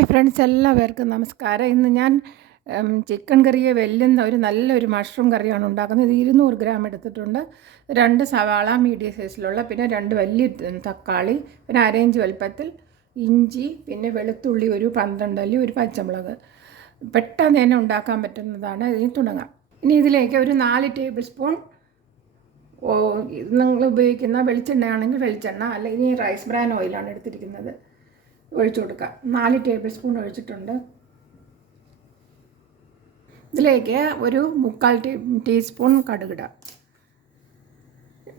Hi friends എല്ലാവർക്കും നമസ്കാരം. ഇന്ന് ഞാൻ ചിക്കൻ കറിയെ വെല്ലുന്ന ഒരു നല്ലൊരു മഷ്റൂം കറിയാണ് ഉണ്ടാക്കുന്നത്. ഇത് ഇരുന്നൂറ് ഗ്രാം എടുത്തിട്ടുണ്ട്. രണ്ട് സവാള മീഡിയം സൈസിലുള്ള പിന്നെ രണ്ട് വലിയ തക്കാളി പിന്നെ അരയിഞ്ച് വലുപ്പത്തിൽ ഇഞ്ചി പിന്നെ വെളുത്തുള്ളി ഒരു പന്ത്രണ്ട് അല്ലി ഒരു പച്ചമുളക്. പെട്ടെന്ന് തന്നെ ഉണ്ടാക്കാൻ പറ്റുന്നതാണ്. ഇതിന് തുടങ്ങാം. ഇനി ഇതിലേക്ക് ഒരു നാല് ടേബിൾ സ്പൂൺ നിങ്ങൾ ഉപയോഗിക്കുന്ന വെളിച്ചെണ്ണയാണെങ്കിൽ വെളിച്ചെണ്ണ അല്ലെങ്കിൽ റൈസ് ബ്രാൻ ഓയിലാണ് എടുത്തിരിക്കുന്നത്. ഒഴിച്ചു കൊടുക്കുക. നാല് ടേബിൾ സ്പൂൺ ഒഴിച്ചിട്ടുണ്ട്. ഇതിലേക്ക് ഒരു മുക്കാൽ ടീ ടീസ്പൂൺ കടുകിട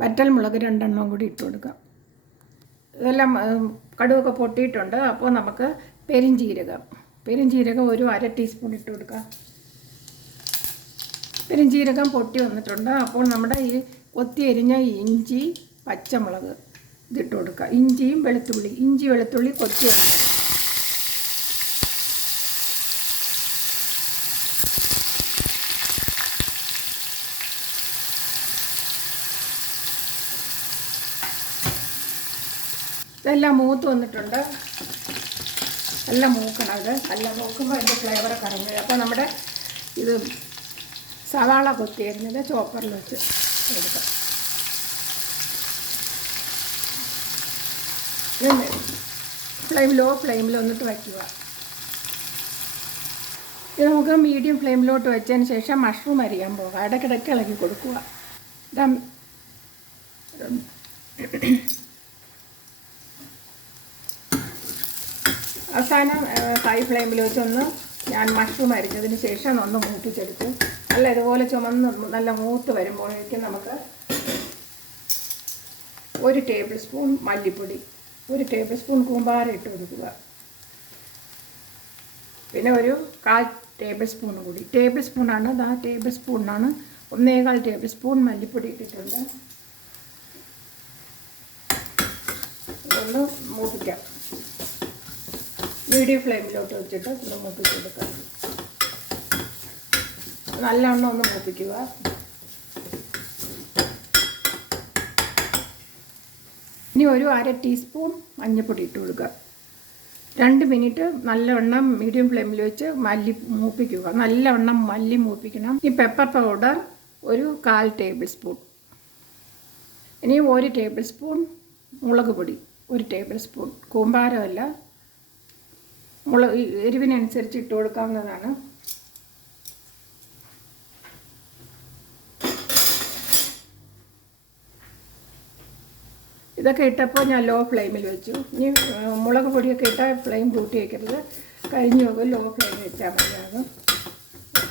വറ്റൽ മുളക് രണ്ടെണ്ണം കൂടി ഇട്ട് കൊടുക്കുക. ഇതെല്ലാം കടുകൊക്കെ പൊട്ടിയിട്ടുണ്ട്. അപ്പോൾ നമുക്ക് പെരിഞ്ചീരകം പെരിഞ്ചീരകം ഒരു അര ടീസ്പൂൺ ഇട്ട് കൊടുക്കുക. പെരിഞ്ചീരകം പൊട്ടി വന്നിട്ടുണ്ട്. അപ്പോൾ നമ്മുടെ ഈ കൊത്തി എരിഞ്ഞ ഇഞ്ചി പച്ചമുളക് ഇതിട്ട് കൊടുക്കുക. ഇഞ്ചിയും വെളുത്തുള്ളി ഇഞ്ചി വെളുത്തുള്ളി കൊത്തി എടുക്കുക. ഇതെല്ലാം മൂത്ത് വന്നിട്ടുണ്ട്. എല്ലാം മൂക്കണം അത് എല്ലാം മൂക്കുമ്പോൾ അതിന്റെ ഫ്ലേവർ കറങ്ങുക അപ്പോൾ നമ്മുടെ ഇത് സവാള കൊത്തിയിരുന്നത് ചോപ്പറിൽ വെച്ച് എടുക്കാം. ഫ്ലെയിം ലോ ഫ്ലെയിമിൽ വന്നിട്ട് വയ്ക്കുക. ഇത് നമുക്ക് മീഡിയം ഫ്ലെയിമിലോട്ട് വെച്ചതിന് ശേഷം മഷ്റൂം അരിയാൻ പോകാം. ഇടയ്ക്കിടയ്ക്ക് ഇളക്കി കൊടുക്കുക. അവസാനം ഹൈ ഫ്ലെയിമിൽ വെച്ചൊന്ന് ഞാൻ മഷ്റൂം അരിഞ്ഞതിന് ശേഷം ഒന്ന് മൂപ്പിച്ചെടുത്തു. നല്ല ഇതുപോലെ ചുമന്ന് നല്ല മൂത്ത് വരുമ്പോഴേക്കും നമുക്ക് ഒരു ടേബിൾ സ്പൂൺ മല്ലിപ്പൊടി ഒരു ടേബിൾ സ്പൂൺ കൂമ്പാരം ഇട്ട് കൊടുക്കുക. പിന്നെ ഒരു കാൽ ടേബിൾ സ്പൂൺ കൂടി. ടേബിൾ സ്പൂണാണ് അത് ആ ടേബിൾ സ്പൂണിനാണ് ഒന്നേകാൽ ടേബിൾ സ്പൂൺ മല്ലിപ്പൊടി ഇട്ടിട്ടുണ്ട്. ഒന്ന് മൂപ്പിക്കാം. മീഡിയം ഫ്ലെയിമിലോട്ട് വെച്ചിട്ട് ഒന്ന് മൂപ്പിച്ചെടുക്കാം. നല്ലവണ്ണം ഒന്ന് മൂപ്പിക്കുക. ഇനി ഒരു അര ടീസ്പൂൺ മഞ്ഞൾപ്പൊടി ഇട്ട് കൊടുക്കുക. രണ്ട് മിനിറ്റ് നല്ലവണ്ണം മീഡിയം ഫ്ലെയിമിൽ വെച്ച് മല്ലി മൂപ്പിക്കുക. നല്ലവണ്ണം മല്ലി മൂപ്പിക്കണം. ഈ പെപ്പർ പൗഡർ ഒരു കാൽ ടേബിൾ സ്പൂൺ ഇനി ഒരു ടേബിൾ സ്പൂൺ മുളക് പൊടി ഒരു ടേബിൾ സ്പൂൺ കൂമ്പാരമല്ല. മുളക് എരിവിനനുസരിച്ച് ഇട്ട് കൊടുക്കാവുന്നതാണ്. ഇതൊക്കെ ഇട്ടപ്പോൾ ഞാൻ ലോ ഫ്ലെയിമിൽ വെച്ചു. ഇനി മുളക് പൊടിയൊക്കെ ഇട്ടാൽ ഫ്ലെയിം കൂട്ടി വയ്ക്കരുത് കഴിഞ്ഞു പോകും ലോ ഫ്ലെയിമിൽ വെച്ചാൽ മതിയാകും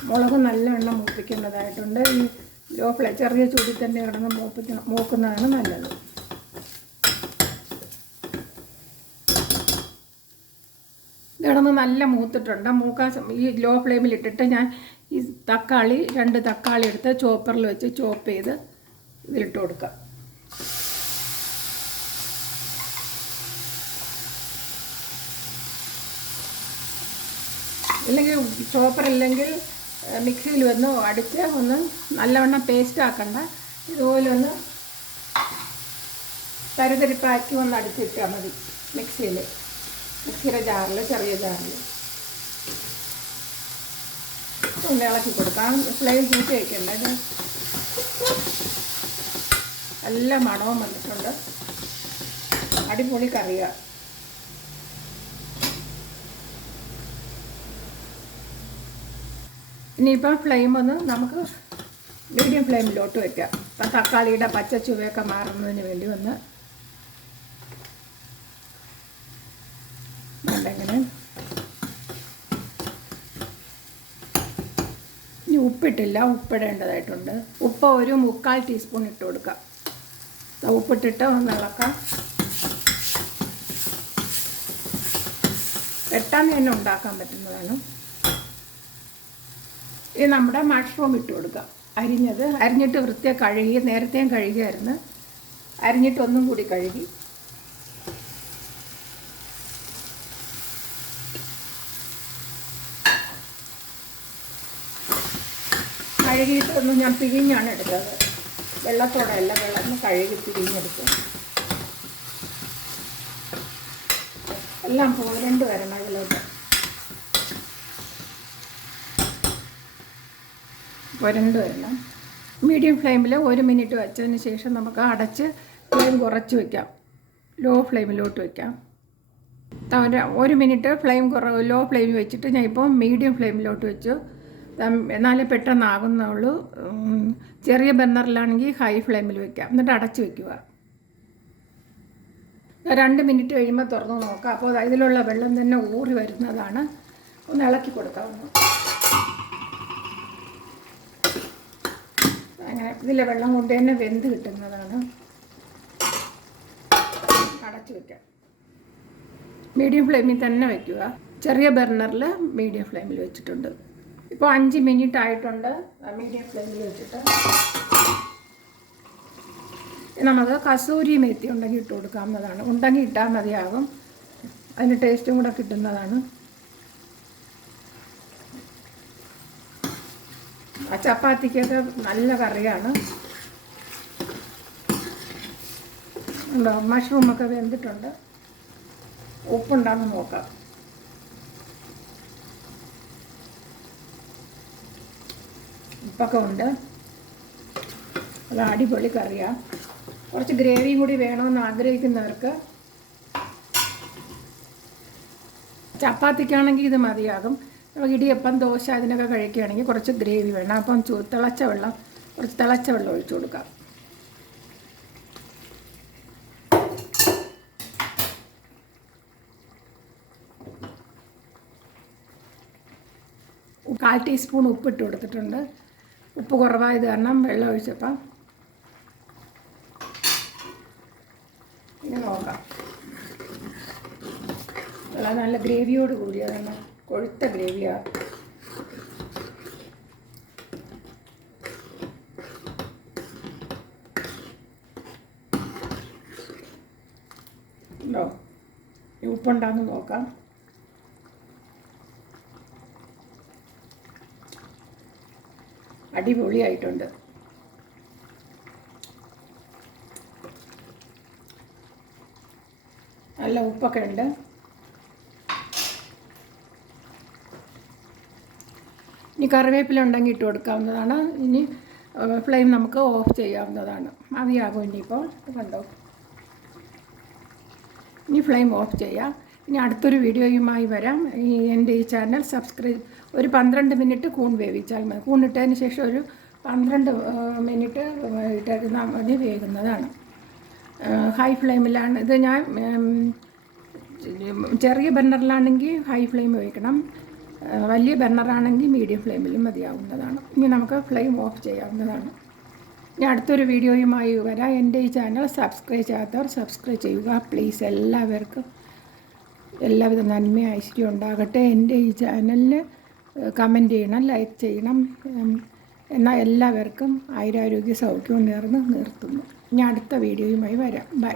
മുളക് നല്ലവണ്ണം മൂപ്പിക്കേണ്ടതായിട്ടുണ്ട്. ഈ ലോ ഫ്ലെയിം ചെറിയ ചൂടി തന്നെ കിടന്ന് മൂപ്പിക്കണം മൂക്കുന്നതാണ് നല്ലത്. കിടന്ന് നല്ല മൂത്തിട്ടുണ്ട്. മൂക്കാൻ ഈ ലോ ഫ്ലെയിമിൽ ഇട്ടിട്ട് ഞാൻ ഈ തക്കാളി രണ്ട് തക്കാളി എടുത്ത് ചോപ്പറിൽ വെച്ച് ചോപ്പ് ചെയ്ത് ഇതിലിട്ട് കൊടുക്കാം. ഇല്ലെങ്കിൽ ചോപ്പർ ഇല്ലെങ്കിൽ മിക്സിയിൽ വന്ന് അടിച്ച് ഒന്ന് നല്ലവണ്ണം പേസ്റ്റ് ആക്കണ്ട. ഇതുപോലെ ഒന്ന് തരിതരിപ്പാക്കി ഒന്ന് അടിച്ചിട്ടാൽ മതി മിക്സിയിൽ. മിക്സിയുടെ ജാറിൽ ചെറിയ ജാറിൽ. ഒന്ന് ഇളക്കി കൊടുക്കാം. ഫ്ലെയിം കൂട്ടി വയ്ക്കണ്ട നല്ല മണവും വന്നിട്ടുണ്ട്. അടിപൊളി കറിയാണ് ഇനിയിപ്പം ഫ്ലെയിം ഒന്ന് നമുക്ക് മീഡിയം ഫ്ലെയിമിലോട്ട് വെക്കാം. അപ്പം തക്കാളിയുടെ പച്ച ചുവയൊക്കെ മാറുന്നതിന് വേണ്ടി ഒന്ന് വേണ്ടെങ്ങനെ ഇനി ഉപ്പിട്ടില്ല ഉപ്പിടേണ്ടതായിട്ടുണ്ട്. ഉപ്പ് ഒരു മുക്കാൽ ടീസ്പൂൺ ഇട്ട് കൊടുക്കാം. ഉപ്പിട്ടിട്ട് ഒന്ന് ഇളക്കാം. പെട്ടെന്ന് തന്നെ ഉണ്ടാക്കാൻ പറ്റുന്നതാണ്. ഇത് നമ്മുടെ മഷ്റൂം ഇട്ട് കൊടുക്കാം. അരിഞ്ഞത് അരിഞ്ഞിട്ട് വൃത്തിയെ കഴുകി നേരത്തെയും കഴുകിയായിരുന്നു. അരിഞ്ഞിട്ട് ഒന്നും കൂടി കഴുകി. കഴുകിയിട്ടൊന്നും ഞാൻ പിഴിഞ്ഞാണ് എടുത്തത്. വെള്ളത്തോടെ അല്ല വെള്ളം കഴുകി പിഴിഞ്ഞെടുത്തു. എല്ലാം പോരണ്ട് വരണം ഇതിലോട്ട്. വരണ്ട് വരണം. മീഡിയം ഫ്ലെയിമിൽ ഒരു മിനിറ്റ് വെച്ചതിന് ശേഷം നമുക്ക് അടച്ച് ഫ്ലെയിം കുറച്ച് വയ്ക്കാം ലോ ഫ്ലെയിമിലോട്ട് വയ്ക്കാം ഒരു- മിനിറ്റ് ഫ്ലെയിം കുറവ് ലോ ഫ്ലെയിമിൽ വെച്ചിട്ട് ഞാൻ ഇപ്പോൾ മീഡിയം ഫ്ലെയിമിലോട്ട് വെച്ചു. എന്നാലേ പെട്ടെന്നാകുന്നുള്ളൂ. ചെറിയ ബർണറിലാണെങ്കിൽ ഹൈ ഫ്ലെയിമിൽ വെക്കാം. എന്നിട്ട് അടച്ച് വെക്കുക. രണ്ട് മിനിറ്റ് കഴിയുമ്പോൾ തുറന്ന് നോക്കാം. അപ്പോൾ ഇതിലുള്ള വെള്ളം തന്നെ ഊറി വരുന്നതാണ്. ഒന്ന് ഇളക്കി കൊടുക്കാവുന്നു അങ്ങനെ ഇതിലെ വെള്ളം കൊണ്ട് തന്നെ വെന്ത് കിട്ടുന്നതാണ്. അടച്ചു വയ്ക്കാം മീഡിയം ഫ്ലെയിമിൽ തന്നെ വയ്ക്കുക ചെറിയ ബർണറിൽ മീഡിയം ഫ്ലെയിമിൽ വെച്ചിട്ടുണ്ട്. ഇപ്പോൾ അഞ്ച് മിനിറ്റ് ആയിട്ടുണ്ട്. മീഡിയം ഫ്ലെയിമിൽ വെച്ചിട്ട് നമുക്ക് കസൂരി മേത്തി ഉണ്ടെങ്കിൽ ഇട്ട് കൊടുക്കാവുന്നതാണ്. ഉണ്ടെങ്കിൽ ഇട്ടാൽ മതിയാകും. അതിന് ടേസ്റ്റും കൂടെ കിട്ടുന്നതാണ്. ആ ചപ്പാത്തിക്കൊക്കെ നല്ല കറിയാണ്. ഉണ്ടോ? മഷ്റൂമൊക്കെ വെന്തിട്ടുണ്ട്. ഉപ്പുണ്ടാന്ന് നോക്കാം. ഉപ്പൊക്കെ ഉണ്ട്. അത് അടിപൊളി കറിയാണ് കുറച്ച് ഗ്രേവിയും കൂടി വേണമെന്ന് ആഗ്രഹിക്കുന്നവർക്ക് ചപ്പാത്തിക്കാണെങ്കിൽ ഇത് മതിയാകും. ഇടിയപ്പം ദോശ അതിനൊക്കെ കഴിക്കുകയാണെങ്കിൽ കുറച്ച് ഗ്രേവി വേണം. അപ്പം തിളച്ച വെള്ളം കുറച്ച് തിളച്ച വെള്ളം ഒഴിച്ചു കൊടുക്കാം. കാൽ ടീസ്പൂൺ ഉപ്പിട്ട് കൊടുത്തിട്ടുണ്ട്. ഉപ്പ് കുറവായത് കാരണം വെള്ളം ഒഴിച്ചപ്പം. ഇനി നോക്കാം. നല്ല ഗ്രേവിയോട് കൂടിയതാണ് കൊഴുത്ത ഗ്രേവിയാണ് ഉണ്ടോ ഉപ്പുണ്ടാന്ന് നോക്കാം. അടിപൊളിയായിട്ടുണ്ട്. നല്ല ഉപ്പൊക്കെ ഉണ്ട്. ഇനി കറിവേപ്പില ഉണ്ടെങ്കിൽ ഇട്ട് കൊടുക്കാവുന്നതാണ്. ഇനി ഫ്ലെയിം നമുക്ക് ഓഫ് ചെയ്യാവുന്നതാണ്. മതിയാകും ഇനിയിപ്പോൾ. കണ്ടോ? ഇനി ഫ്ലെയിം ഓഫ് ചെയ്യാം. ഇനി അടുത്തൊരു വീഡിയോയുമായി വരാം. ഈ എന്റെ ഈ ചാനൽ സബ്സ്ക്രൈബ് ഒരു പന്ത്രണ്ട് മിനിറ്റ് കൂൺ വേവിച്ചാൽ മതി. കൂൺ ഇട്ടതിന് ശേഷം ഒരു പന്ത്രണ്ട് മിനിറ്റ് ഇട്ടിരുന്നാൽ മതി വേകുന്നതാണ്. ഹൈ ഫ്ലെയിമിലാണ് ഇത് ഞാൻ ചെറിയ ബർണറിലാണെങ്കിൽ ഹൈ ഫ്ലെയിം വയ്ക്കണം വലിയ ബർണറാണെങ്കിൽ മീഡിയം ഫ്ലെയിമിലും മതിയാവുന്നതാണ്. ഇനി നമുക്ക് ഫ്ലെയിം ഓഫ് ചെയ്യാവുന്നതാണ്. ഇനി അടുത്തൊരു വീഡിയോയുമായി വരാം. എന്റെ ഈ ചാനൽ സബ്സ്ക്രൈബ് ചെയ്യാത്തവർ സബ്സ്ക്രൈബ് ചെയ്യുക. പ്ലീസ് എല്ലാവർക്കും എല്ലാവിധ നന്മ ഐശ്വര്യം ഉണ്ടാകട്ടെ. എന്റെ ഈ ചാനലിന് കമന്റ് ചെയ്യണം ലൈക്ക് ചെയ്യണം. എന്നാൽ എല്ലാവർക്കും ആയുരാരോഗ്യ സൗഖ്യവും നേർന്ന് നിർത്തുന്നു. ഇനി അടുത്ത വീഡിയോയുമായി വരാം. ബൈ